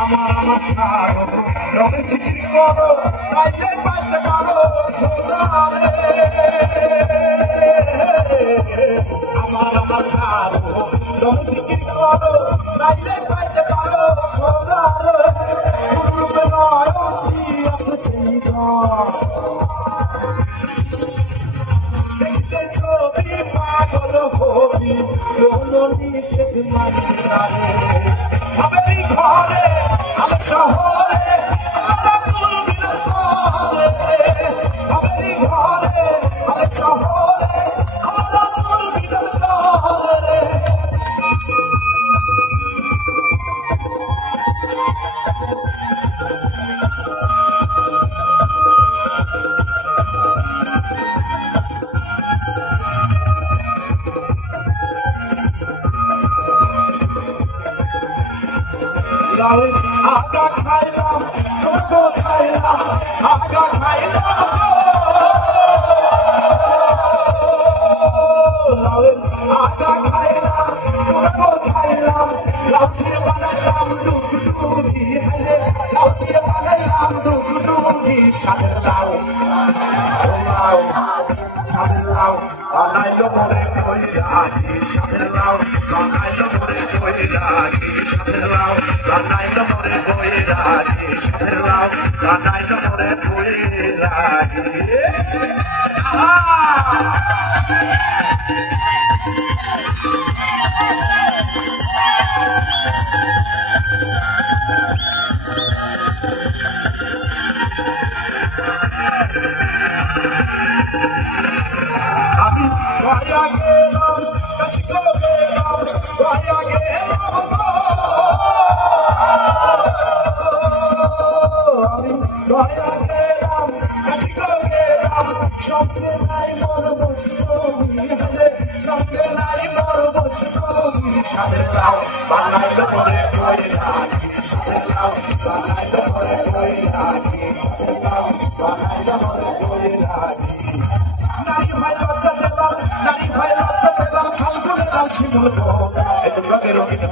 আমার ছাড়ো রবে ঠিক করো তাইলে পাইতে পারো সোনারে আমার ছাড়ো রবে ঠিক করো তাইলে পাইতে পারো সোনারে পূর্বে নয়নটি আছে চিন্তা দেখতে ছবি পাগল হবি কোনো নিষেধ মানি না রে ভাবের ঘরে আলো শহরে আমরা ফুল বিরাজ করে ভাবের ঘরে আলো শহরে আমরা ফুল বিরাজ করে আগা খাইলাম চোখ খাইলাম আগা খাইলাম আগা খাইলাম চোখ খাইলাম লাউ দিয়ে বানাইলাম ডুগডুগি হাইরে লাউ দিয়ে বানাইলাম ডুগডুগি সাদের লাউ লাউ সাদের লাউ বানাইলো মরে কইরানি সাদের লাউ বানাইলো মরে কইরানি সাদের লাউ বানাইলো মরে কইরানি সাদের লাউ বানাইলো মরে কইরানি আমি ভায়া গেলাম কাশিকো গেলাম ভায়া গেলাম আমি ভায়া গেলাম কাশিকো গেলাম সঙ্গে নাই মোর বসবি হলে সঙ্গে নাই মোর বসবি সাদের লাউ বানাইলো মরে কইরানি সাদের লাউ বানাইলো মরে কইরানি সাদের লাউ বানাইলো মরে কইরানি নারী ভাই লজ্জা পেলাম নারী ভাই লজ্জা পেলাম ফাল্গুনে লাল শিমুল একটু রঙে রঙিন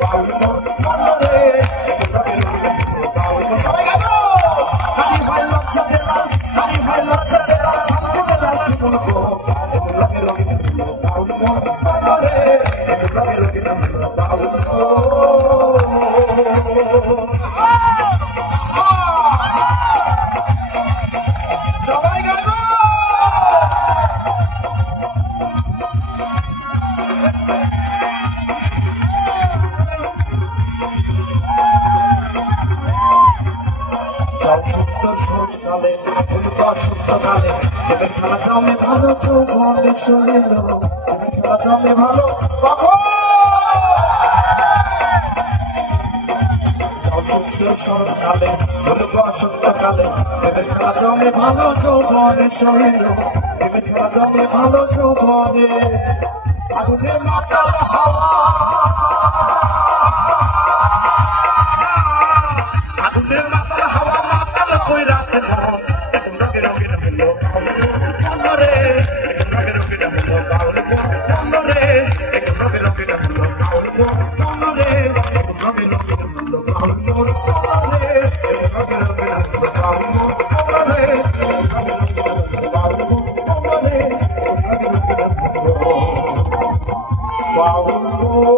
বাউল মনে একটু রঙে রঙিন বাউল সবাই গাবো নারী ভাই লজ্জা পেলাম নারী ভাই লজ্জা পেলাম ফাল্গুনে লাল শিমুল একটু রঙে রঙিন বাউল মনে একটু রঙে রঙিন বাউল সবাই গাবো সত্যকালে সত্যকালে এদের খেলা জমে ভালো চৌবনে শরীর এদের খেলা জমে ভালো কখন সত্যকালে সত্যকালে এদের খেলা জমে ভালো চৌবনে শরীর এদের খেলা জমে ভালো চৌবনে আগুনের মাতাল হাওয়া আগুনের মাতাল হাওয়া মাতাল কই রাখে রঙে রঙে হলো রে রঙে রঙে হলো বাউল রে রঙে রঙে হলো বাউল রে রঙে রঙে হলো বাউল রে রঙে রঙে হলো বাউল রে বাউল